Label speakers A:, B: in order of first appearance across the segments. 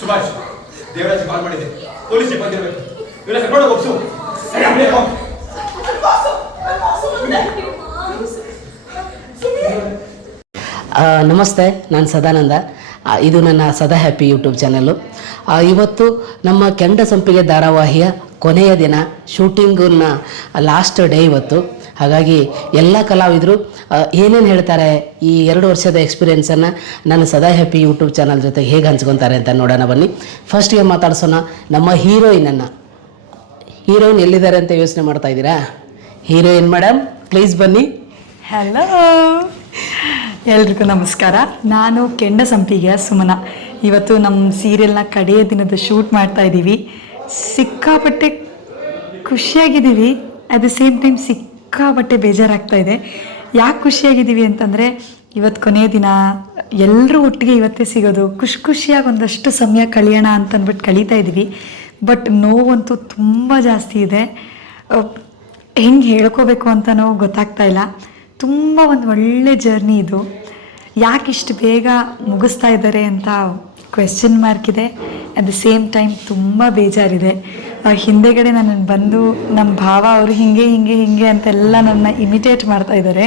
A: ಸುಭಾಷ್ ದೇವರಾಜ್ ಕಾಲ್ ಮಾಡಿದೆ. ಪೊಲೀಸ್ ಬಂದಿರಬೇಕು. ಇವರ ಕರ್ಕೊಂಡು
B: ಒಪ್ಸು ನಮಸ್ತೆ ನಾನು ಸದಾನಂದ. ಇದು ನನ್ನ ಸದಾ ಹ್ಯಾಪಿ ಯೂಟ್ಯೂಬ್ ಚಾನಲ್ಲು. ಆ, ಇವತ್ತು ನಮ್ಮ ಕೆಂಡ ಸಂಪಿಗೆ ಧಾರಾವಾಹಿಯ ಕೊನೆಯ ದಿನ ಶೂಟಿಂಗನ್ನ ಲಾಸ್ಟ್ ಡೇ ಇವತ್ತು. ಹಾಗಾಗಿ ಎಲ್ಲ ಕಲಾವಿದರು ಏನೇನು ಹೇಳ್ತಾರೆ ಈ ಎರಡು ವರ್ಷದ ಎಕ್ಸ್ಪೀರಿಯೆನ್ಸನ್ನು ನನ್ನ ಸದಾ ಹ್ಯಾಪಿ ಯೂಟ್ಯೂಬ್ ಚಾನಲ್ ಜೊತೆ ಹೇಗೆ ಹಂಚ್ಕೊತಾರೆ ಅಂತ ನೋಡೋಣ ಬನ್ನಿ. ಫಸ್ಟ್ಗೆ ಮಾತಾಡ್ಸೋಣ ನಮ್ಮ ಹೀರೋಯಿನನ್ನು ಹೀರೋಯಿನ್ ಎಲ್ಲಿದ್ದಾರೆ ಅಂತ ಯೋಚನೆ ಮಾಡ್ತಾ ಇದ್ದೀರಾ? ಹೀರೋಯಿನ್ ಮೇಡಮ್ ಪ್ಲೀಸ್ ಬನ್ನಿ.
C: ಹಲೋ ಎಲ್ರಿಗೂ ನಮಸ್ಕಾರ. ನಾನು ಕೆಂಡ ಸಂಪಿಗೆ ಸುಮನ. ಇವತ್ತು ನಮ್ಮ ಸೀರಿಯಲ್ನ ಕಡೆಯ ದಿನದ ಶೂಟ್ ಮಾಡ್ತಾ ಇದ್ದೀವಿ ಸಿಕ್ಕಾಪಟ್ಟೆ ಖುಷಿಯಾಗಿದ್ದೀವಿ. ಅಟ್ ದ ಸೇಮ್ ಟೈಮ್ ಸಿಕ್ಕಾಪಟ್ಟೆ ಬೇಜಾರಾಗ್ತಾ ಇದೆ. ಯಾಕೆ ಖುಷಿಯಾಗಿದ್ದೀವಿ ಅಂತಂದರೆ ಇವತ್ತು ಕೊನೆಯ ದಿನ ಎಲ್ಲರೂ ಒಟ್ಟಿಗೆ ಇವತ್ತೇ ಸಿಗೋದು. ಖುಷಿ ಖುಷಿಯಾಗಿ ಒಂದಷ್ಟು ಸಮಯ ಕಳೆಯೋಣ ಅಂತಂದ್ಬಿಟ್ಟು ಕಳೀತಾ ಇದ್ದೀವಿ. ಬಟ್ ನೋವಂತೂ ತುಂಬ ಜಾಸ್ತಿ ಇದೆ. ಹೆಂಗೆ ಹೇಳ್ಕೋಬೇಕು ಅಂತನೋ ಗೊತ್ತಾಗ್ತಾ ಇಲ್ಲ. ತುಂಬ ಒಂದು ಒಳ್ಳೆ ಜರ್ನಿ ಇದು. ಯಾಕೆ ಇಷ್ಟು ಬೇಗ ಮುಗಿಸ್ತಾ ಇದ್ದಾರೆ ಅಂತ ಕ್ವೆಶ್ಚನ್ ಮಾರ್ಕ್ ಇದೆ. ಅಟ್ ದ ಸೇಮ್ ಟೈಮ್ ತುಂಬ ಬೇಜಾರಿದೆ. ಹಿಂದೆಗಡೆ ನನ್ನ ಬಂದು ನಮ್ಮ ಭಾವ ಅವರು ಹಿಂಗೆ ಹಿಂಗೆ ಹಿಂಗೆ ಅಂತೆಲ್ಲ ನನ್ನ ಇಮಿಟೇಟ್ ಮಾಡ್ತಾ ಇದ್ದಾರೆ.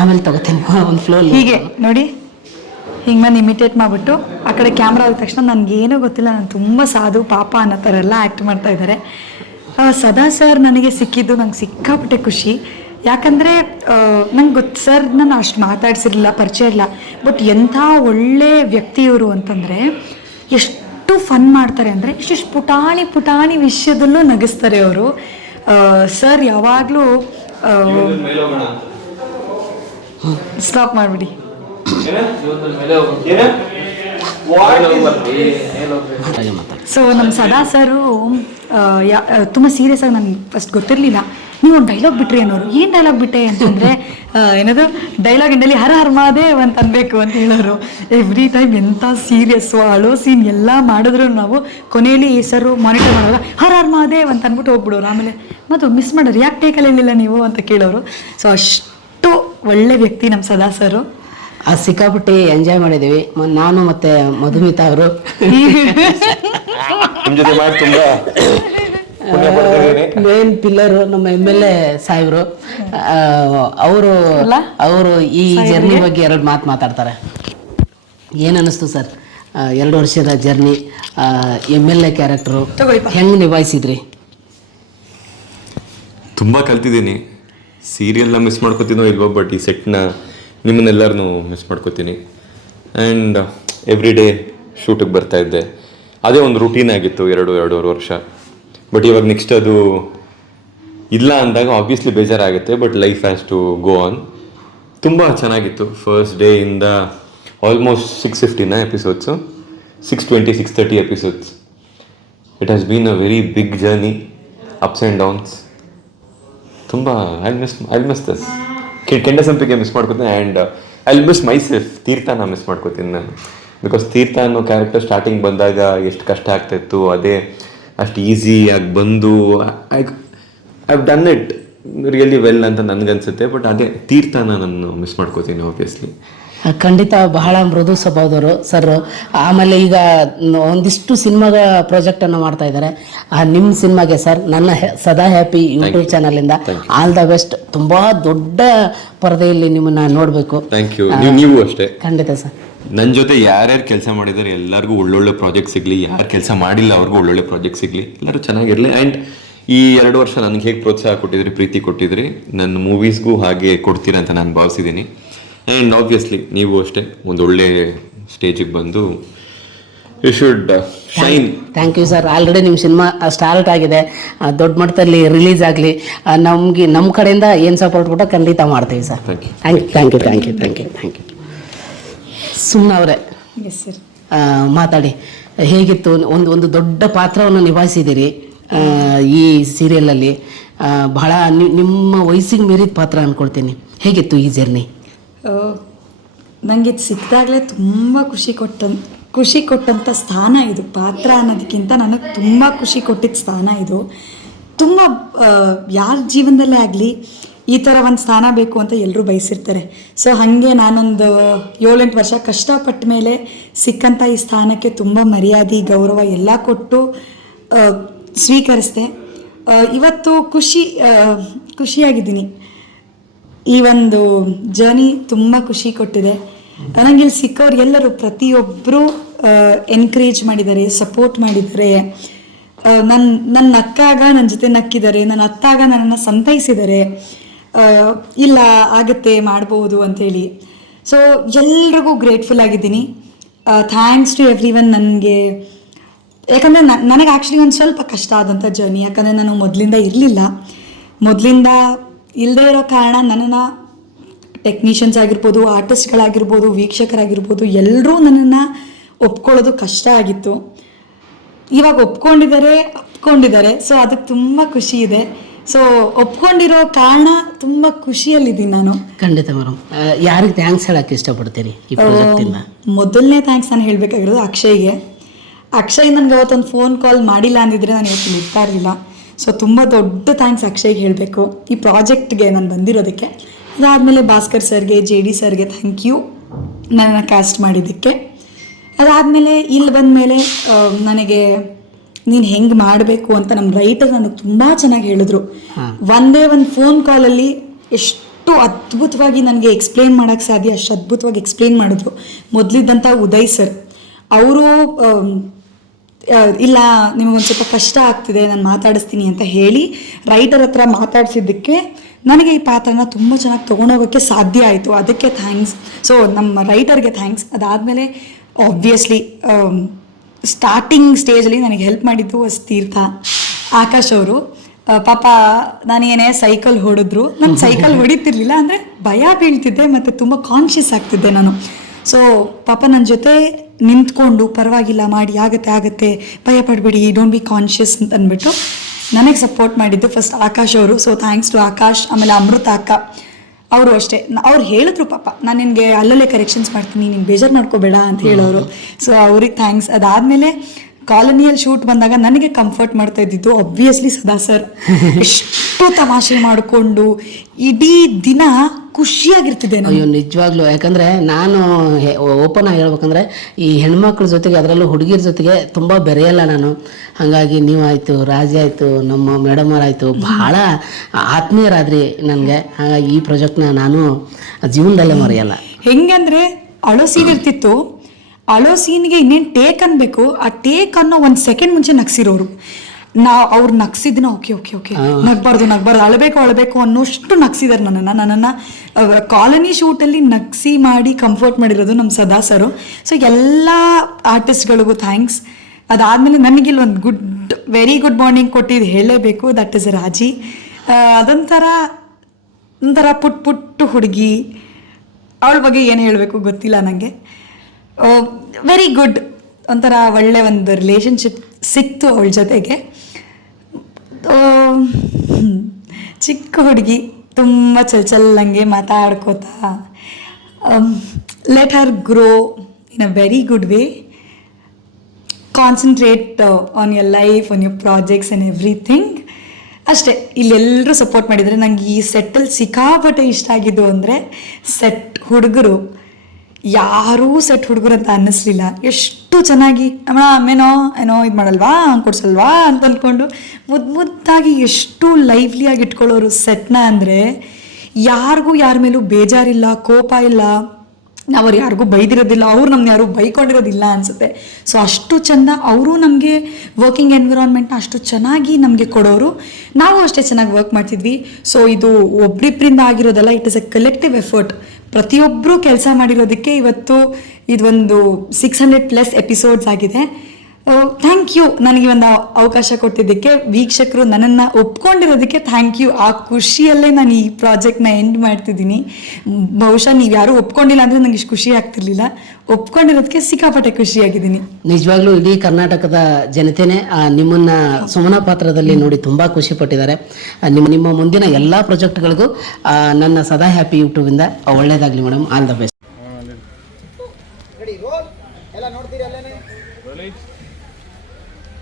B: ಆಮೇಲೆ ತಗೋತೀನಿ. ಒಂದು
C: ಹೀಗೆ ನೋಡಿ. ಹಿಂಗೆ ನಾನು ಇಮಿಟೇಟ್ ಮಾಡಿಬಿಟ್ಟು ಆ ಕಡೆ ಕ್ಯಾಮ್ರಾ ಆದ ತಕ್ಷಣ ನನಗೇನೂ ಗೊತ್ತಿಲ್ಲ. ನಾನು ತುಂಬ ಸಾಧು ಪಾಪ ಅನ್ನೋ ಥರ ಎಲ್ಲ ಆ್ಯಕ್ಟ್ ಮಾಡ್ತಾ ಇದ್ದಾರೆ. ಸದಾ ಸರ್ ನನಗೆ ಸಿಕ್ಕಿದ್ದು ನಂಗೆ ಸಿಕ್ಕಾಪಟ್ಟೆ ಖುಷಿ. ಯಾಕಂದರೆ ನಂಗೆ ಗೊತ್ತು ಸರ್ ನಾನು ಅಷ್ಟು ಮಾತಾಡ್ಸಿರಲಿಲ್ಲ ಪರಿಚಯ ಇಲ್ಲ. ಬಟ್ ಎಂಥ ಒಳ್ಳೆ ವ್ಯಕ್ತಿಯವರು ಅಂತಂದರೆ ಎಷ್ಟು ಫನ್ ಮಾಡ್ತಾರೆ ಅಂದರೆ ಇಷ್ಟಿಷ್ಟು ಪುಟಾಣಿ ಪುಟಾಣಿ ವಿಷಯದಲ್ಲೂ ನಗಿಸ್ತಾರೆ ಅವರು. ಸರ್ ಯಾವಾಗಲೂ ಸ್ಟಾಪ್ ಮಾಡಿಬಿಡಿ. ಸೊ ನಮ್ಮ ಸದಾ ಸರು ತುಂಬ ಸೀರಿಯಸ್ ಆಗಿ ನನಗೆ ಫಸ್ಟ್ ಗೊತ್ತಿರಲಿಲ್ಲ. ನೀವು ಒಂದು ಡೈಲಾಗ್ ಬಿಟ್ರಿ ಅನ್ನೋರು. ಏನು ಡೈಲಾಗ್ ಬಿಟ್ಟೆ ಅಂತಂದರೆ ಏನದು? ಡೈಲಾಗ್ ಇಂಡಲ್ಲಿ ಹರ ಹರ್ ಮಹಾದೇವ್ ಅಂತ ಅನ್ಬೇಕು ಅಂತ ಹೇಳೋರು. ಎವ್ರಿ ಟೈಮ್ ಎಂಥ ಸೀರಿಯಸ್ ಅಳೋ ಸೀನ್ ಎಲ್ಲ ಮಾಡಿದ್ರು ನಾವು ಕೊನೆಯಲ್ಲಿ ಈ ಸರು ಮಾನಿಟರ್ ಮಾಡುವಾಗ ಹರ ಹರ್ ಮಹಾದೇವ್ ಅಂತ ಅಂದ್ಬಿಟ್ಟು ಹೋಗ್ಬಿಡೋರು. ಆಮೇಲೆ ಮತ್ತು ಮಿಸ್ ಮಾಡೋರು. ಯಾಕೆ ಟೇಕಲ್ಲಿ ಹೇಳಿಲ್ಲ ನೀವು? ಅಂತ ಕೇಳೋರು. ಸೊ ಅಷ್ಟು ಒಳ್ಳೆ ವ್ಯಕ್ತಿ ನಮ್ಮ ಸದಾ ಸರು
B: ಆ ಸಿಕ್ಕಾಪಟ್ಟಿ ಎಂಜಾಯ್ ಮಾಡಿದ್ದೀವಿ ನಾನು ಮತ್ತೆ ಮಧುಮಿತಾ ಅವರು.
A: ನಿಮ್ ಜೊತೆ ಮಾಡಿ ತುಂಬಾ.
B: ಮೇನ್ ಪಿಲ್ಲರ್ ನಮ್ಮ ಎಂ ಎಲ್ ಎ ಸಾಹೇಬ್ರು. ಅವರು ಅವರು ಈ ಜರ್ನಿ ಬಗ್ಗೆ ಎರಡು ಮಾತು ಮಾತಾಡ್ತಾರೆ. ಏನನ್ನಿಸ್ತು ಸರ್? ಎರಡು ವರ್ಷದ journey M L A character. ಹೆಂಗೆ ನಿಭಾಯಿಸಿದ್ರಿ?
D: ತುಂಬ ಕಲ್ತಿದ್ದೀನಿ. ಸೀರಿಯಲ್ನ ಮಿಸ್ ಮಾಡ್ಕೋತೀನೋ ಇಲ್ವೋ ಬಟ್ ಈ ಸೆಟ್ನ ನಿಮ್ಮನ್ನೆಲ್ಲರನ್ನೂ ಮಿಸ್ ಮಾಡ್ಕೋತೀನಿ. ಆ್ಯಂಡ್ ಎವ್ರಿ ಡೇ ಶೂಟಿಗೆ ಬರ್ತಾ ಇದ್ದೆ. ಅದೇ ಒಂದು ರುಟೀನ್ ಆಗಿತ್ತು ಎರಡು ಎರಡೂವರೆ ವರ್ಷ. ಬಟ್ ಇವಾಗ ನೆಕ್ಸ್ಟ್ ಅದು ಇಲ್ಲ ಅಂದಾಗ ಆಬ್ವಿಯಸ್ಲಿ ಬೇಜಾರಾಗುತ್ತೆ but life has to go on ತುಂಬ ಚೆನ್ನಾಗಿತ್ತು ಫಸ್ಟ್ ಡೇಯಿಂದ almost six ಫಿಫ್ಟಿನ episodes six twenty six thirty episodes it has been a very big journey ups and downs ತುಂಬ I miss I miss this Kenda Sampige miss ಮಾಡ್ಕೋತೀನಿ and I miss myself ತೀರ್ಥನ miss ಮಾಡ್ಕೋತೀನಿ ನಾನು. Because ತೀರ್ಥ ಅನ್ನೋ character starting ಬಂದಾಗ ಎಷ್ಟು ಕಷ್ಟ ಆಗ್ತಾಯಿತ್ತು ಅದೇ ಅಷ್ಟು ಈಸಿಯಾಗಿ ಬಂದು I I done it really well ಅಂತ ನನಗನ್ಸುತ್ತೆ ಬಟ್ ಅದೇ ತೀರ್ಥನ ನಾನು ಮಿಸ್ ಮಾಡ್ಕೋತೀನಿ ಆಬ್ವಿಯಸ್ಲಿ
B: ಖಂಡಿತ ಬಹಳ ಮೃದು ಸ್ವಭಾವದವರು. ಸರ್ ಆಮೇಲೆ ಈಗ ಒಂದಿಷ್ಟು ಪ್ರಾಜೆಕ್ಟ್ ಪ್ರಾಜೆಕ್ಟನ್ನು ಮಾಡ್ತಾ ಇದ್ದಾರೆ. ನಿಮ್ಮ ಸಿನಿಮಾಗೆ ಸರ್ ನನ್ನ ಸದಾ ಹ್ಯಾಪಿ ಯೂಟ್ಯೂಬ್ ಚಾನಲಿಂದ ಆಲ್ ದ ಬೆಸ್ಟ್ ತುಂಬ ದೊಡ್ಡ ಪರದೆಯಲ್ಲಿ ನಿಮ್ಮನ್ನ ನೋಡಬೇಕು.
D: ಥ್ಯಾಂಕ್ ಯು ನೀವು ಅಷ್ಟೇ.
B: ಖಂಡಿತ ಸರ್
D: ನನ್ನ ಜೊತೆ ಯಾರ್ಯಾರು ಕೆಲಸ ಮಾಡಿದ್ದಾರೆ ಎಲ್ಲರಿಗೂ ಒಳ್ಳೊಳ್ಳೆ ಪ್ರಾಜೆಕ್ಟ್ ಸಿಗಲಿ ಯಾರು ಕೆಲಸ ಮಾಡಿಲ್ಲ ಅವ್ರಿಗೂ ಒಳ್ಳೊಳ್ಳೆ ಪ್ರಾಜೆಕ್ಟ್ ಸಿಗಲಿ ಎಲ್ಲರೂ ಚೆನ್ನಾಗಿರಲಿ. ಆ್ಯಂಡ್ ಈ ಎರಡು ವರ್ಷ ನನಗೆ ಹೇಗೆ ಪ್ರೋತ್ಸಾಹ ಕೊಟ್ಟಿದ್ರಿ ಪ್ರೀತಿ ಕೊಟ್ಟಿದ್ರಿ ನನ್ನ ಮೂವೀಸ್ಗೂ ಹಾಗೆ ಕೊಡ್ತೀರ ಅಂತ ನಾನು ಭಾವಿಸಿದ್ದೀನಿ ಆ್ಯಂಡ್ ಆಬ್ವಿಯಸ್ಲಿ ನೀವು ಅಷ್ಟೇ ಒಂದು ಒಳ್ಳೆ ಸ್ಟೇಜಿಗೆ ಬಂದು you should shine
B: thank you sir already ನಿಮ್ಮ ಸಿನಿಮಾ ಸ್ಟಾರ್ಟ್ ಆಗಿದೆ. ದೊಡ್ಡ ಮಟ್ಟದಲ್ಲಿ ರಿಲೀಸ್ ಆಗಲಿ ನಮಗೆ ನಮ್ಮ ಕಡೆಯಿಂದ ಏನು ಸಪೋರ್ಟ್ ಕೊಟ್ಟೋ ಖಂಡಿತ ಮಾಡ್ತೀವಿ sir thank you thank you thank you thank you thank you you ಅವರೇ
C: ಸರ್.
B: ಮಾತಾಡಿ. ಹೇಗಿತ್ತು? ಒಂದು ಒಂದು ದೊಡ್ಡ ಪಾತ್ರವನ್ನು ನಿಭಾಯಿಸಿದ್ದೀರಿ ಈ ಸೀರಿಯಲಲ್ಲಿ ಅಲ್ಲಿ ಬಹಳ ನಿಮ್ಮ ವಯಸ್ಸಿಗೆ ಮೀರಿದ ಪಾತ್ರ ಅಂದ್ಕೊಳ್ತೀನಿ ಹೇಗಿತ್ತು ಈ ಜರ್ನಿ?
C: ನನಗೆ ಸಿಕ್ಕಿದಾಗಲೇ ತುಂಬ ಖುಷಿ ಕೊಟ್ಟ ಖುಷಿ ಕೊಟ್ಟಂಥ ಸ್ಥಾನ ಇದು. ಪಾತ್ರ ಅನ್ನೋದಕ್ಕಿಂತ ನನಗೆ ತುಂಬ ಖುಷಿ ಕೊಟ್ಟಿದ್ದ ಸ್ಥಾನ ಇದು. ತುಂಬ ಯಾರ ಜೀವನದಲ್ಲೇ ಆಗಲಿ ಈ ಥರ ಒಂದು ಸ್ಥಾನ ಬೇಕು ಅಂತ ಎಲ್ಲರೂ ಬಯಸಿರ್ತಾರೆ. ಸೊ ಹಾಗೆ ನಾನೊಂದು ಏಳೆಂಟು ವರ್ಷ ಕಷ್ಟಪಟ್ಟ ಮೇಲೆ ಸಿಕ್ಕಂಥ ಈ ಸ್ಥಾನಕ್ಕೆ ತುಂಬ ಮರ್ಯಾದೆ, ಗೌರವ ಎಲ್ಲ ಕೊಟ್ಟು ಸ್ವೀಕರಿಸಿದೆ. ಇವತ್ತು ಖುಷಿ ಖುಷಿಯಾಗಿದ್ದೀನಿ. ಈ ಒಂದು ಜರ್ನಿ ತುಂಬ ಖುಷಿ ಕೊಟ್ಟಿದೆ. ನನಗೆ ಇಲ್ಲಿ ಸಿಕ್ಕವ್ರು ಎಲ್ಲರೂ ಪ್ರತಿಯೊಬ್ಬರು ಎನ್ಕರೇಜ್ ಮಾಡಿದ್ದಾರೆ ಸಪೋರ್ಟ್ ಮಾಡಿದ್ದಾರೆ. ನನ್ನ ನನ್ನ ನಕ್ಕಾಗ ನನ್ನ ಜೊತೆ ನಕ್ಕಿದ್ದಾರೆ ನನ್ನ ಅತ್ತಾಗ ನನ್ನನ್ನು ಸಂತೈಸಿದ್ದಾರೆ. ಇಲ್ಲ, ಆಗುತ್ತೆ, ಮಾಡ್ಬೋದು ಅಂಥೇಳಿ ಸೊ ಎಲ್ರಿಗೂ ಗ್ರೇಟ್ಫುಲ್ ಆಗಿದ್ದೀನಿ. ಥ್ಯಾಂಕ್ಸ್ ಟು ಎವ್ರಿ ಒನ್ ನನಗೆ. ಯಾಕಂದರೆ ನನಗೆ ಆ್ಯಕ್ಚುಲಿ ಒಂದು ಸ್ವಲ್ಪ ಕಷ್ಟ ಆದಂಥ ಜರ್ನಿ ಯಾಕಂದರೆ ನಾನು ಮೊದಲಿಂದ ಇರಲಿಲ್ಲ. ಮೊದಲಿಂದ ಇಲ್ಲದೇ ಇರೋ ಕಾರಣ ನನ್ನನ್ನು ಟೆಕ್ನಿಷಿಯನ್ಸ್ ಆಗಿರ್ಬೋದು ಆರ್ಟಿಸ್ಟ್ಗಳಾಗಿರ್ಬೋದು ವೀಕ್ಷಕರಾಗಿರ್ಬೋದು ಎಲ್ಲರೂ ನನ್ನನ್ನು ಒಪ್ಕೊಳ್ಳೋದು ಕಷ್ಟ ಆಗಿತ್ತು. ಇವಾಗ ಒಪ್ಕೊಂಡಿದ್ದಾರೆ ಒಪ್ಕೊಂಡಿದ್ದಾರೆ. ಸೊ ಅದಕ್ಕೆ ತುಂಬ ಖುಷಿ ಇದೆ. ಸೊ ಒಪ್ಕೊಂಡಿರೋ ಕಾರಣ ತುಂಬಾ ಖುಷಿಯಲ್ಲಿದ್ದೀನಿ ನಾನು.
B: ಖಂಡಿತ ಮೇಡಮ್. ಯಾರಿಗೆ ಥ್ಯಾಂಕ್ಸ್ ಹೇಳಕ್ಕೆ ಇಷ್ಟಪಡ್ತೀರಿ ಈ ಪ್ರಾಜೆಕ್ಟಿಂದ
C: ಮೊದಲನೇ ಥ್ಯಾಂಕ್ಸ್ ನಾನು ಹೇಳಬೇಕಾಗಿರೋದು ಅಕ್ಷಯ್ಗೆ. ಅಕ್ಷಯ್ ನನ್ಗೆ ಅವತ್ತೊಂದು ಫೋನ್ ಕಾಲ್ ಮಾಡಿಲ್ಲ ಅಂದಿದ್ರೆ ನಾನು ಇವತ್ತು ಇರ್ತಾ ಇರಲಿಲ್ಲ. ಸೊ ತುಂಬ ದೊಡ್ಡ ಥ್ಯಾಂಕ್ಸ್ ಅಕ್ಷಯ್ಗೆ ಹೇಳಬೇಕು. ಈ ಪ್ರಾಜೆಕ್ಟ್ಗೆ ನಾನು ಬಂದಿರೋದಕ್ಕೆ. ಅದಾದಮೇಲೆ ಭಾಸ್ಕರ್ ಸರ್ಗೆ ಜೆ ಡಿ ಸರ್ಗೆ ಥ್ಯಾಂಕ್ ಯು ನನ್ನ ಕ್ಯಾಸ್ಟ್ ಮಾಡಿದ್ದಕ್ಕೆ. ಅದಾದಮೇಲೆ ಇಲ್ಲಿ ಬಂದಮೇಲೆ ನನಗೆ ನೀನು ಹೆಂಗೆ ಮಾಡಬೇಕು ಅಂತ ನಮ್ಮ ರೈಟರ್ ನನಗೆ ತುಂಬಾ ಚೆನ್ನಾಗಿ ಹೇಳಿದ್ರು. ಒಂದೇ ಒಂದು ಫೋನ್ ಕಾಲಲ್ಲಿ ಎಷ್ಟು ಅದ್ಭುತವಾಗಿ ನನಗೆ ಎಕ್ಸ್ಪ್ಲೇನ್ ಮಾಡಕ್ ಸಾಧ್ಯ ಅಷ್ಟು ಅದ್ಭುತವಾಗಿ ಎಕ್ಸ್ಪ್ಲೇನ್ ಮಾಡಿದ್ರು. ಮೊದಲಿದ್ದಂಥ ಉದಯ್ ಸರ್ ಅವರು ಇಲ್ಲ ನಿಮಗೊಂದು ಸ್ವಲ್ಪ ಕಷ್ಟ ಆಗ್ತಿದೆ ನಾನು ಮಾತಾಡಿಸ್ತೀನಿ ಅಂತ ಹೇಳಿ ರೈಟರ್ ಹತ್ರ ಮಾತಾಡಿಸಿದ್ದಕ್ಕೆ ನನಗೆ ಈ ಪಾತ್ರನ ತುಂಬ ಚೆನ್ನಾಗಿ ತೊಗೊಂಡೋಗೋಕ್ಕೆ ಸಾಧ್ಯ ಆಯಿತು. ಅದಕ್ಕೆ ಥ್ಯಾಂಕ್ಸ್ ಸೊ ನಮ್ಮ ರೈಟರ್ಗೆ ಥ್ಯಾಂಕ್ಸ್ ಅದಾದಮೇಲೆ ಆಬ್ವಿಯಸ್ಲಿ ಸ್ಟಾರ್ಟಿಂಗ್ ಸ್ಟೇಜಲ್ಲಿ ನನಗೆ ಹೆಲ್ಪ್ ಮಾಡಿದ್ದು ಅಸ್ ತೀರ್ಥ ಆಕಾಶ್ ಅವರು ಪಾಪ ನಾನೇನೇ ಸೈಕಲ್ ಹೊಡೆದ್ರು, ನಾನು ಸೈಕಲ್ ಹೊಡಿತಿರ್ಲಿಲ್ಲ, ಅಂದರೆ ಭಯ ಬೀಳ್ತಿದ್ದೆ ಮತ್ತು ತುಂಬ ಕಾನ್ಷಿಯಸ್ ಆಗ್ತಿದ್ದೆ ನಾನು. ಸೊ ಪಾಪ ನನ್ನ ಜೊತೆ ನಿಂತ್ಕೊಂಡು ಪರವಾಗಿಲ್ಲ, ಮಾಡಿ, ಆಗತ್ತೆ ಆಗತ್ತೆ, ಭಯ ಪಡಬೇಡಿ ಡೋಂಟ್ ಬಿ ಕಾನ್ಷಿಯಸ್ ಅಂತ ಅಂದ್ಬಿಟ್ಟು ನನಗೆ ಸಪೋರ್ಟ್ ಮಾಡಿದ್ದು ಫಸ್ಟ್ ಆಕಾಶ್ ಅವರು. ಸೊ ಥ್ಯಾಂಕ್ಸ್ ಟು ಆಕಾಶ್, ಆಮೇಲೆ ಅಮೃತ ಅಕ್ಕ. ಅವರು ಅಷ್ಟೇ. ಅವ್ರು ಹೇಳಿದ್ರು ಪಾಪ ನಾನು ನಿನಗೆ ಅಲ್ಲಲ್ಲೇ ಕರೆಕ್ಷನ್ಸ್ ಮಾಡ್ತೀನಿ ನೀನು ಬೇಜಾರು ಮಾಡ್ಕೋಬೇಡ ಅಂತ ಹೇಳೋರು. ಸೊ ಅವ್ರಿಗೆ ಥ್ಯಾಂಕ್ಸ್ ಅದಾದಮೇಲೆ ಕಾಲೋನಿಯಲ್ಲಿ ಶೂಟ್ ಬಂದಾಗ ನನಗೆ ಕಂಫರ್ಟ್ ಮಾಡ್ತಾ ಇದ್ದಿದ್ದು ಅಬ್ವಿಯಸ್ಲಿ ಸದಾ ಸರ್ ಎಷ್ಟು ತಮಾಷೆ ಮಾಡಿಕೊಂಡು ಇಡೀ ದಿನ ಖುಷಿಯಾಗಿರ್ತಿದ್ದೆ ನಾನು.
B: ಅಯ್ಯೋ ನಿಜವಾಗ್ಲೂ. ಯಾಕಂದ್ರೆ ನಾನು ಓಪನ್ ಆಗಿ ಹೇಳ್ಬೇಕಂದ್ರೆ ಈ ಹೆಣ್ಮಕ್ಳ ಜೊತೆಗೆ ಅದರಲ್ಲೂ ಹುಡುಗಿರ ಜೊತೆಗೆ ತುಂಬ ಬೆರೆಯಲ್ಲ ನಾನು. ಹಾಗಾಗಿ ನೀವಾಯಿತು ರಾಜಿ ಆಯಿತು ನಮ್ಮ ಮೇಡಮ್ ಆಯ್ತು ಬಹಳ ಆತ್ಮೀಯರಾದ್ರಿ ನನಗೆ. ಹಾಗಾಗಿ ಈ ಪ್ರಾಜೆಕ್ಟ್ನ ನಾನು ಜೀವನದಲ್ಲೇ ಮರೆಯಲ್ಲ.
C: ಹೆಂಗಂದ್ರೆ ಅಳೋ ಸೀನ್ ಇರ್ತಿತ್ತು ಅಳೋ ಸೀನ್ಗೆ ಇನ್ನೇನು ಟೇಕ್ ಅನ್ಬೇಕು ಆ ಟೇಕ್ ಅನ್ನೋ ಒಂದು ಸೆಕೆಂಡ್ ಮುಂಚೆ ನಗ್ಸಿರೋರು. ನಾ ಅವ್ರು ನಗ್ಸಿದ್ನ ಓಕೆ ಓಕೆ ಓಕೆ. ನಗ್ಬಾರ್ದು ನಗ್ಬಾರ್ದು ಅಳಬೇಕು ಅಳಬೇಕು ಅನ್ನೋಷ್ಟು ನಗ್ಸಿದಾರೆ ನನ್ನನ್ನು. ನನ್ನನ್ನು ಕಾಲನಿ ಶೂಟಲ್ಲಿ ನಗ್ಸಿ ಮಾಡಿ ಕಂಫರ್ಟ್ ಮಾಡಿರೋದು ನಮ್ಮ ಸದಾ ಸರು. ಸೊ ಎಲ್ಲ ಆರ್ಟಿಸ್ಟ್ಗಳಿಗೂ ಥ್ಯಾಂಕ್ಸ್ ಅದಾದಮೇಲೆ ನನಗಿಲ್ಲಿ ಒಂದು ಗುಡ್ ವೆರಿ ಗುಡ್ ಮಾರ್ನಿಂಗ್ ಕೊಟ್ಟಿದ್ದು ಹೇಳಲೇಬೇಕು ದಟ್ ಇಸ್ ರಾಜಿ ಅದೊಂಥರ ಒಂಥರ ಪುಟ್ ಪುಟ್ಟು ಹುಡುಗಿ. ಅವಳ ಬಗ್ಗೆ ಏನು ಹೇಳಬೇಕು ಗೊತ್ತಿಲ್ಲ ನನಗೆ ವೆರಿ ಗುಡ್ ಒಂಥರ ಒಳ್ಳೆ ಒಂದು ರಿಲೇಷನ್ಶಿಪ್ ಸಿಕ್ತು ಅವಳ ಜೊತೆಗೆ. ಚಿಕ್ಕ ಹುಡುಗಿ ತುಂಬ ಚಲ್ ಚಲ್ಲಂಗೆ ಮಾತಾಡ್ಕೋತಾ let her grow in a very good way concentrate on your life on your projects and everything ಅಷ್ಟೇ ಇಲ್ಲೆಲ್ಲರೂ ಸಪೋರ್ಟ್ ಮಾಡಿದರೆ ನಂಗೆ ಈ ಸೆಟ್ಟಲ್ಲಿ ಸಿಕ್ಕಾಪಟ್ಟೆ ಇಷ್ಟ ಆಗಿದ್ದು ಅಂದರೆ ಸೆಟ್ ಹುಡುಗರು ಯಾರೂ ಸೆಟ್ ಹುಡುಗರು ಅಂತ ಅನ್ನಿಸ್ಲಿಲ್ಲ. ಎಷ್ಟು ಚೆನ್ನಾಗಿ, ಅಮ್ಮ, ಅಮ್ಮೇನೋ, ಏನೋ ಇದು ಮಾಡಲ್ವಾ? ಕೊಡ್ಸಲ್ವಾ? ಅಂತ ಅಂದ್ಕೊಂಡು ಮುದ್ದು ಮುದ್ದಾಗಿ ಎಷ್ಟು ಲೈವ್ಲಿಯಾಗಿ ಇಟ್ಕೊಳ್ಳೋರು ಸೆಟ್ನ ಅಂದರೆ, ಯಾರಿಗೂ ಯಾರ ಮೇಲೂ ಬೇಜಾರಿಲ್ಲ, ಕೋಪ ಇಲ್ಲ. ನಾವು ಅವ್ರು ಯಾರಿಗೂ ಬೈದಿರೋದಿಲ್ಲ, ಅವ್ರು ನಮ್ಮನ್ನ ಯಾರು ಬೈಕೊಂಡಿರೋದಿಲ್ಲ ಅನಿಸುತ್ತೆ. ಸೊ ಅಷ್ಟು ಚೆಂದ ಅವರು ನಮಗೆ ವರ್ಕಿಂಗ್ ಎನ್ವಿರಾನ್ಮೆಂಟ್ನ ಅಷ್ಟು ಚೆನ್ನಾಗಿ ನಮಗೆ ಕೊಡೋರು. ನಾವು ಅಷ್ಟೇ ಚೆನ್ನಾಗಿ ವರ್ಕ್ ಮಾಡ್ತಿದ್ವಿ. ಸೊ ಇದು ಒಬ್ರಿಬ್ಬರಿಂದ ಆಗಿರೋದಲ್ಲ it is a collective effort ಪ್ರತಿಯೊಬ್ಬರು ಕೆಲಸ ಮಾಡಿರೋದಕ್ಕೆ ಇವತ್ತು ಇದೊಂದು ಸಿಕ್ಸ್ ಹಂಡ್ರೆಡ್ ಪ್ಲಸ್ ಎಪಿಸೋಡ್ಸ್ ಆಗಿದೆ. ಥ್ಯಾಂಕ್ ಯು ನನಗೆ ಒಂದು ಅವಕಾಶ ಕೊಟ್ಟಿದ್ದಕ್ಕೆ ವೀಕ್ಷಕರು ನನ್ನನ್ನು ಒಪ್ಕೊಂಡಿರೋದಕ್ಕೆ ಥ್ಯಾಂಕ್ ಯು ಆ ಖುಷಿಯಲ್ಲೇ ನಾನು ಈ ಪ್ರಾಜೆಕ್ಟ್ನ ಎಂಡ್ ಮಾಡ್ತಿದ್ದೀನಿ. ಬಹುಶಃ ನೀವು ಯಾರು ಒಪ್ಕೊಂಡಿಲ್ಲ ಅಂದರೆ ನನಗೆ ಇಷ್ಟು ಖುಷಿ ಆಗ್ತಿರ್ಲಿಲ್ಲ. ಒಪ್ಕೊಂಡಿರೋದಕ್ಕೆ ಸಿಕ್ಕಾಪಟ್ಟೆ ಖುಷಿಯಾಗಿದ್ದೀನಿ
B: ನಿಜವಾಗ್ಲೂ ಇಡೀ ಕರ್ನಾಟಕದ ಜನತೆನೇ ನಿಮ್ಮನ್ನ ಸುಮನ ಪಾತ್ರದಲ್ಲಿ ನೋಡಿ ತುಂಬಾ ಖುಷಿ ಪಟ್ಟಿದ್ದಾರೆ. ನಿಮ್ಮ ನಿಮ್ಮ ಮುಂದಿನ ಎಲ್ಲಾ ಪ್ರಾಜೆಕ್ಟ್ಗಳಿಗೂ ನನ್ನ ಸದಾ ಹ್ಯಾಪಿ ಯೂಟ್ಯೂಬಿಂದ ಒಳ್ಳೇದಾಗ್ಲಿ madam all the best
E: ready roll ಎಲ್ಲ ನೋಡ್ತೀರಿ ಅಲ್ಲೇನೆ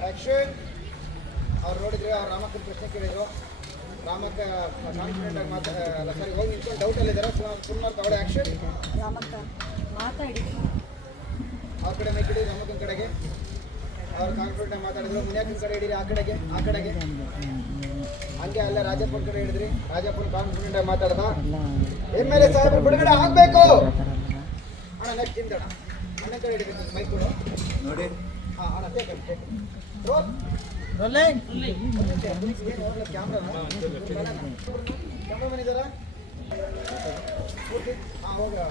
E: ಆಕ್ಷನ್ ಅವ್ರು ನೋಡಿದ್ರೆ ಅವ್ರು ರಾಮಕ್ಕನ ಪ್ರಶ್ನೆ ಕೇಳಿದ್ರು. ರಾಮಕ್ಕ ಕಾನ್ಫಿಡೆಂಟ್ ಆಗಿ ಮಾತಾ ಅಲ್ಲ ಸರಿ ಹೋಗಿ ನಿಂತ್ಕೊಂಡು ಡೌಟ್ ಅಲ್ಲಿ ಇದ್ದಾರೆ. ಸುಮ್ಮನೆ ತಗೊಳ್ಳಿ ಆಕ್ಷನ್ ಆ ಕಡೆ ಮೈಕಿಡಿ ರಾಮಕ್ಕನ ಕಡೆಗೆ. ಅವ್ರು ಕಾನ್ಫಿಡೆಂಟ್ ಆಗಿ ಮಾತಾಡಿದ್ರು. ಮುನಿಯಾಕನ ಕಡೆ ಹಿಡೀರಿ ಆ ಕಡೆಗೆ ಆ ಕಡೆಗೆ. ಹಂಗೆ ಅಲ್ಲೇ ರಾಜಪ್ಪನ ಕಡೆ ಹಿಡಿದ್ರಿ ರಾಜಪ್ಪನ ಕಾನ್ಫಿಡೆಂಟ್ ಆಗಿ ಮಾತಾಡ್ದ. ಎ ಸಾಹೇಬ್ರು ಬಿಡುಗಡೆ ಆಗ್ಬೇಕು. ಅಣ್ಣ ನೆಕ್ಸ್ಟ್ ಹಿಂದಣ ಅಣ್ಣ ಕಡೆ ಹಿಡಿಬೇಕು ಮೈಕ್ ಕೊಡು. ನೋಡಿ. ಹಾಂ ಅಣ್ಣ ಟೇಕ್ ಟೇಕ್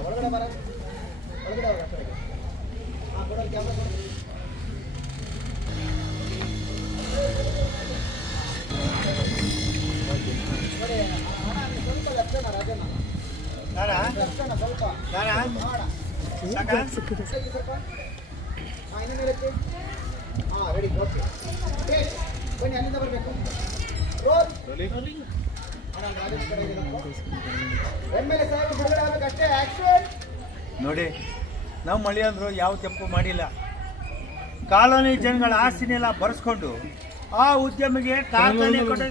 E: ಒಳಗಡೆ ಬರ ಒಳಗಡೆ ಕ್ಯಾಮ್ರಾ ಸ್ವಲ್ಪ ಹಾಂ ರೆಡಿ ಓಕೆ ಬನ್ನಿ ಅಲ್ಲಿಂದ ಬರಬೇಕು. ರೋಲ್ ಅಣ್ಣ ರಾಜನ ಕಡೆ ಎಂ ಎಲ್ ಎ ಸಾಹೇಬ್ ಬಿಡುಗಡೆ ಆಗ್ಬೇಕು ಅಷ್ಟೇ ಆಕ್ಷನ್
F: ನೋಡಿ ನಮ್ಮ ಮಳಿಯಂದ್ರು ಯಾವ ತಪ್ಪು ಮಾಡಿಲ್ಲ. ಕಾಲೋನಿ ಜನಗಳ ಆಸ್ತಿನೆಲ್ಲ ಬರೆಸ್ಕೊಂಡು ಆ ಉದ್ಯಮಿಗೆ ಕಾರ್ಖಾನೆ ಕೊಟ್ಟು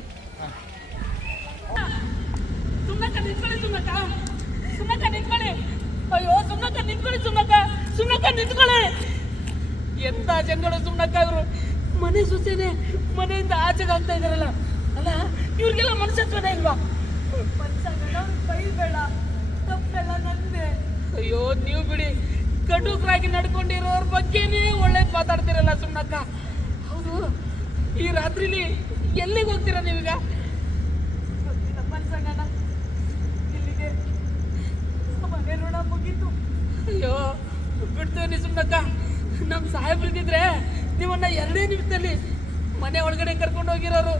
G: ಸುಮ್ಮಕ ನಿಂತ್ಕೊಳ್ಳಿ ಅಯ್ಯೋ ಸುಮ್ಮಕ್ಕ ನಿಂತ್ಕೊಳ್ಳಿ ಸುಮ್ಮಕ್ಕ ಸುಮ್ಮಕ್ಕ ನಿಂತ್ಕೊಳ್ಳಿ. ಎಂತ ಜನಗಳು ಸುಮ್ಮನಕ್ಕಾದ್ರು ಮನೆ ಸೊಸೆನೆ ಮನೆಯಿಂದ ಆಚೆಗೆ ಆಗ್ತಾ ಇದಾರಲ್ಲ ಅಲ್ಲ ಇವ್ರಿಗೆಲ್ಲ ಮನಸ್ಸತ್ವನೇ ಇಲ್ವಾ? ಬೈಬೇಡ ತಪ್ಪೆಲ್ಲ ನಂದೆ. ಅಯ್ಯೋ ನೀವು ಬಿಡಿ. ಕಟುಕರಾಗಿ ನಡ್ಕೊಂಡಿರೋರ ಬಗ್ಗೆನೇ ಒಳ್ಳೇದು ಮಾತಾಡ್ತಿರಲ್ಲ ಸುಮ್ಮಕ್ಕ ಹೌದು. ಈ ರಾತ್ರಿಲಿ ಎಲ್ಲಿಗೆ ಹೋಗ್ತೀರಾ ನೀವೀಗ? ಇಲ್ಲಿಗೆ. ಮನೆ ಋಣ ಮುಗೀತು. ಅಯ್ಯೋ ಬಿಡ್ತೀವಿ ಸುಮ್ಮಕ್ಕ ನಮ್ಮ ಸಾಹೇಬ್ರಿದ್ರೆ ನಿಮ್ಮನ್ನ ಎರಡೇ ನಿಮಿಷದಲ್ಲಿ ಮನೆ ಒಳಗಡೆ ಕರ್ಕೊಂಡು ಹೋಗಿರೋರು.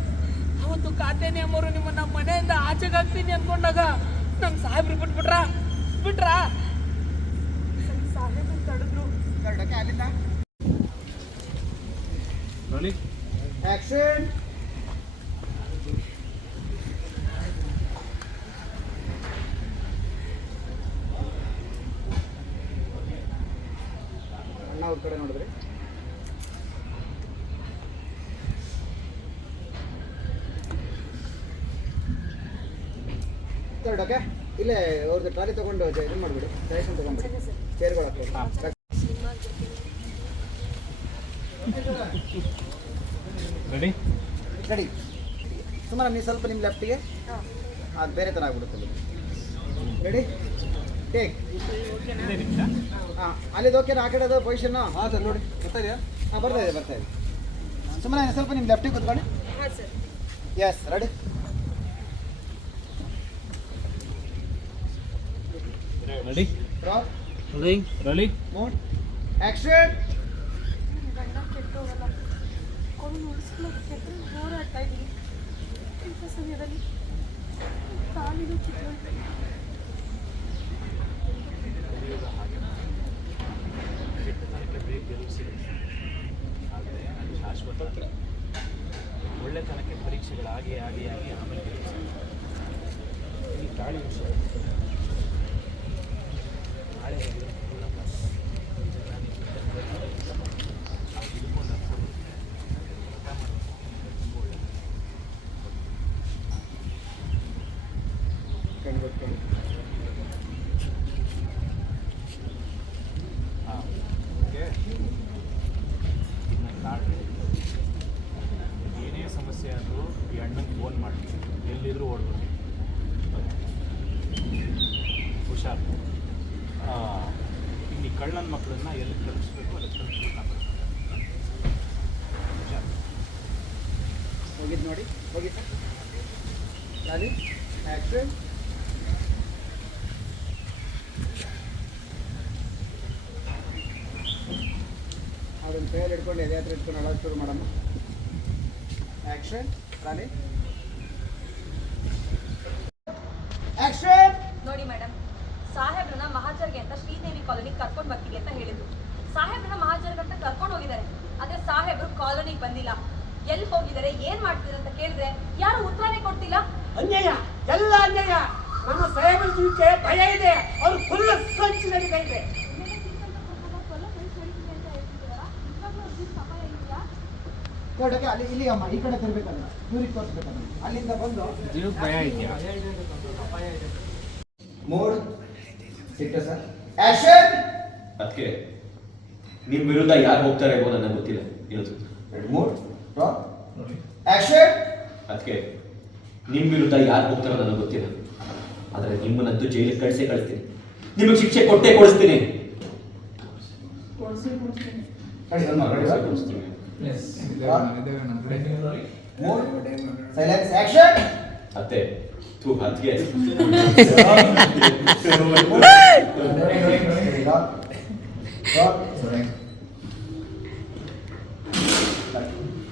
G: ಅವತ್ತು ಖಾತೆ ನಿಯಮರು ನಿಮ್ಮನ್ನ ಮನೆಯಿಂದ ಆಚೆಗೆ ಹಾಕ್ತೀನಿ ಅನ್ಕೊಂಡಾಗ ನಮ್ಮ ಸಾಹೇಬ್ರು ಬಿಟ್ಬಿಟ್ರ. ಬಿಟ್ರಾ? ಸಾಹೇಬ್ರು ತಡೆದ್ರು.
E: ಆಗಲಿಲ್ಲ. ನೋಡಿ ಆಕ್ಷನ್ ಅವ್ರ ಕಡೆ ನೋಡಿದ್ರಿ? ತರ್ಡ್ ಓಕೆ ಇಲ್ಲೇ ಅವ್ರದ್ದು ಟ್ರಾಲಿ ತಗೊಂಡು ಇದು ಮಾಡಿಬಿಡಿ ಡೈರೆಕ್ಷನ್ ತಗೊಂಡ್ಬಿಡಿ ಚೇರ್ಗಳು ಹಾಕಿ
F: ರೆಡಿ
E: ರೆಡಿ ಸುಮಾರು ನೀವು ಸ್ವಲ್ಪ ನಿಮ್ಮ ಲೆಫ್ಟಿಗೆ ಅದು ಬೇರೆ ಥರ ಆಗ್ಬಿಡುತ್ತೆ. ರೆಡಿ ಟೇಕ್ ಹಾಂ ಅಲ್ಲಿ ಓಕೆ ಆ ಕಡೆ ಪೊಸಿಷನ್ ಹಾಂ ಸರ್ ನೋಡಿ. ಬರ್ತಾ ಇದೆಯಾ? ಹಾಂ ಬರ್ತಾ ಇದೆ ಬರ್ತಾ ಇದೆ. ಸುಮ್ಮನೆ ಸ್ವಲ್ಪ ನಿಮ್ಮ ಲೆಫ್ಟಿಗೆ ಕೂತ್ಕೊಳ್ಳಿ. Yes ready
F: ready
E: ready
F: ready
E: mood action
G: ಗಂಡ ಸಮಯದಲ್ಲಿ ಕಾಲಿನ ಉಳಿಸ್ಕೊಳ್ಳೋದಕ್ಕೆ ಹೋರಾಡ್ತಾ ಸಿಗುತ್ತೆ ಆದರೆ ಕಾಲಿನ ಕಿತ್ತೋಯ್ತು
H: ಒಳ್ಳೆತನಕ್ಕೆ ಪರೀಕ್ಷೆಗಳಾಗಿ ಆಗಿ ಆಗಿ ಆಮೇಲೆ ಸಿಗುತ್ತೆ ಈ ತಾಳಿ ವಿಷಯ
E: ನೋಡಿ. ಹೋಗಿ ಸರ್. ರೆಡಿ ಆ್ಯಕ್ಷನ್ ಅದೊಂದು ಕೈಯಲ್ಲಿ ಹಿಡ್ಕೊಂಡು ಎದೆ ಹತ್ರ ಇಟ್ಕೊಂಡು ಅಳೋದು ಶುರು ಮಾಡಮ್ಮ. ಆ್ಯಕ್ಷನ್ ರಾಣಿ ಆ್ಯಕ್ಷನ್
I: ನೋಡಿ ಮೇಡಮ್ ಸಾಹೇಬ್ರನ್ನ ಮಹಾಜರ್ಗೆ ಅಂತ ಶ್ರೀದೇವಿ ಕಾಲೋನಿ ಕರ್ಕೊಂಡು ಬರ್ತೀವಿ ಅಂತ ಹೇಳಿದ್ರು ಸಾಹೇಬ್ರನ್ನ ಮಹಾಜರ್ಗೆ ಅಂತ ಕರ್ಕೊಂಡು ಹೋಗಿದ್ದಾರೆ ಆದ್ರೆ ಸಾಹೇಬ್ರು ಕಾಲೋನಿಗೆ ಬಂದಿಲ್ಲ ಎಲ್ಲಿ ಹೋಗಿದ್ದಾರೆ ಏನ್ ಮಾಡ್ತಿದ್ದಾರೆ ಅಂತ ಕೇಳಿದ್ರೆ ಯಾರು ಉತ್ತರನೇ ಕೊಡ್ತಿಲ್ಲ?
G: ಅನ್ಯಾಯ ಎಲ್ಲ ಅನ್ಯಾಯ. ನಮ್ಮ ಸಾಹೇಬರ ಜೀವಕ್ಕೆ ಭಯ ಇದೆ. ಅವ್ರು ಫುಲ್ ಸ್ವಚ್ಛ ನಡೀತಾ ಇದೆ.
E: ನೋಡಕ್ಕೆ ಅಲ್ಲಿ ಇಲ್ಲಿ ಅಮ್ಮ ಈ ಕಡೆ ತಿರ್ಬೇಕಲ್ಲ ತೋರಿಸ್ಬೇಕಲ್ಲ. ಅಲ್ಲಿಂದ ಬಂದು
H: ಜೀವಕ್ಕೆ ಭಯ ಇದೆಯಾ
E: ಮೂಡ್ ಸಿಟ್ಟ ಸರ್. ಆ್ಯಕ್ಷನ್
A: ಅದಕ್ಕೆ ನಿಮ್ಮ ವಿರುದ್ಧ ಯಾರು ಹೋಗ್ತಾರೆ ನನಗೆ ಗೊತ್ತಿಲ್ಲ. ಇವತ್ತು
E: ರೆಡಿ ಮೂಡ್ ರಾಕ್ ಆ್ಯಕ್ಷನ್
A: ಅದಕ್ಕೆ ನಿಮ್ಮ ವಿರುದ್ಧ ಯಾರು ಹೋಗ್ತಾರೋ ನನಗೆ ಗೊತ್ತಿಲ್ಲ. ಆದರೆ ನಿಮ್ಮನ್ನಂತೂ ಜೈಲಿಗೆ ಕಳಿಸೇ ಕಳಿಸ್ತೀನಿ. ನಿಮಗೆ ಶಿಕ್ಷೆ ಕೊಟ್ಟೇ ಕೊಡಿಸ್ತೀನಿ.
E: ರೆಡಿ ಅಲ್ಮ ರೆಡಿ
A: ಕೊಡಿಸ್ತೀನಿ
E: ಮೂಡ್ ಸೈಲೆನ್ಸ್ ಆ್ಯಕ್ಷನ್
A: ಅತ್ತೆ ತೂ ಅದಕ್ಕೆ
E: ರಾಕ್ ರಾಕ್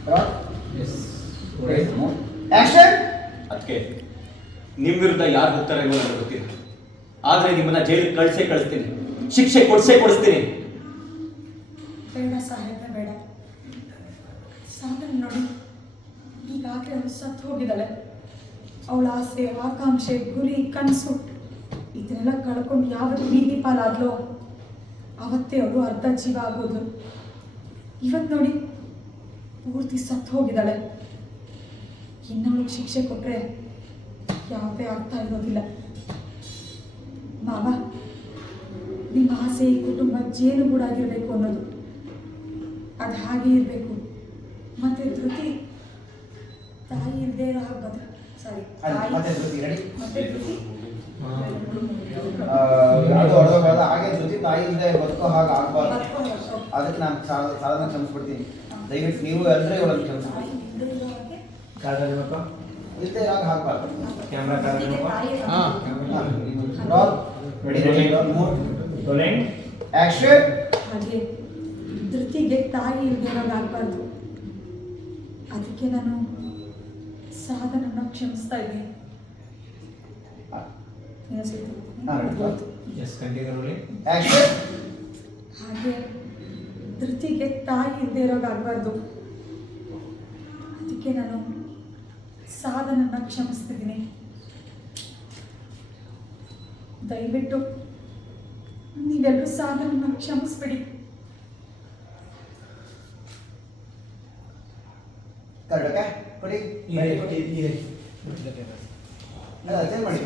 E: ರಾಕ್ ಆ್ಯಕ್ಷನ್
A: ಅದಕ್ಕೆ ನಿಮ್ಮ ವಿರುದ್ಧ ಯಾರು ಹೋಗ್ತಾರೆ ನನಗೆ ಗೊತ್ತಿಲ್ಲ. ಆದರೆ ನಿಮ್ಮನ್ನ ಜೈಲಿಗೆ ಕಳಿಸೇ ಕಳಿಸ್ತೀನಿ. ಶಿಕ್ಷೆ ಕೊಡಿಸೇ ಕೊಡಿಸ್ತೀನಿ.
C: ಬೇಡ ಸಾಹೇಬ್ರೆ ಬೇಡ. ಸಾಧನೆ ನೋಡಿ. ಈಗಾಗಲೇ ಅವಳು ಸತ್ತು ಹೋಗಿದ್ದಾಳೆ. ಅವಳ ಆಸೆ ಆಕಾಂಕ್ಷೆ ಗುರಿ ಕನಸು ಇದನ್ನೆಲ್ಲ ಕಳ್ಕೊಂಡು ಯಾವತ್ತು ಬೀದಿ ಪಾಲಾದ್ಲೋ ಅವತ್ತೇ ಅವಳು ಅರ್ಧ ಜೀವ ಆಗೋದು. ಇವತ್ತು ನೋಡಿ ಪೂರ್ತಿ ಸತ್ತು ಹೋಗಿದ್ದಾಳೆ. ಇನ್ನವಳಿಗೆ ಶಿಕ್ಷೆ ಕೊಟ್ಟರೆ ಯಾವುದೇ ಅರ್ಥ ಇರೋದಿಲ್ಲ. ಮಾವ ನಿಮ್ಮ ಆಸೆ ಈ ಕುಟುಂಬ ಆಗಿರಬೇಕು ಅನ್ನೋದು. ಅದು ಹಾಗೆ ಇರಬೇಕು. ಮತ್ತೆ ಧೃತಿ ತಾಯಿ ಇಲ್ಲದೆ ಇರೋ ಹಾಗೆ ಬದ ಸಾರಿ
E: ಮತ್ತೆ ಧೃತಿ ಅದು ಹೊಡೆದೋಗಲ್ಲ ಹಾಗೆ ಜೊತೆ ತಾಯಿ ಇಲ್ಲದೆ ಬದುಕೋ ಹಾಗೆ ಆಗ್ಬಾರ್ದು. ಅದಕ್ಕೆ ನಾನು ಸಾಧನ ಕ್ಷಮಿಸ್ಬಿಡ್ತೀನಿ. ದಯವಿಟ್ಟು ನೀವು ಎಲ್ಲರೂ ಇವಳನ್ನು ಕ್ಷಮಿಸ್ಬಿಡಿ.
C: ತಾಯಿ ಇಲ್ಲದೆ ಇರೋ ಹಾಗೆ
E: ಇಲ್ಲದೆ ಆಗ್ಬಾರ್ದು
C: ಧೃತಿಗೆ ತಾಯಿ
E: ಆಕ್ಷನ್
C: ಹಾಗೆ ಧೃತಿಗೆ ತಾಯಿ ಇಲ್ಲದೆ ಇರೋದಾಗಬಾರ್ದು ಅದಕ್ಕೆ ನಾನು ಸಾಧನನ್ನ ಕ್ಷಮಿಸ್ತಾ ಇದ್ದೀನಿ. ಹಾಗೆ. ಧೃತಿಗೆ ತಾಯಿ ಇಲ್ಲದೆ ಇರೋಗಾಗಬಾರ್ದು ಅದಕ್ಕೆ ನಾನು ಸಾಧನನ್ನ ಕ್ಷಮಿಸ್ತಿದ್ದೀನಿ ದಯವಿಟ್ಟು ನೀವೆಲ್ಲರೂ ಸಾಧನನ್ನ ಕ್ಷಮಿಸ್ಬಿಡಿ
E: ಕರ್ಡಕ್ಕೆ ಕೊಡಿ ಅಲ್ಲ, ಅದೇ ಮಾಡಿ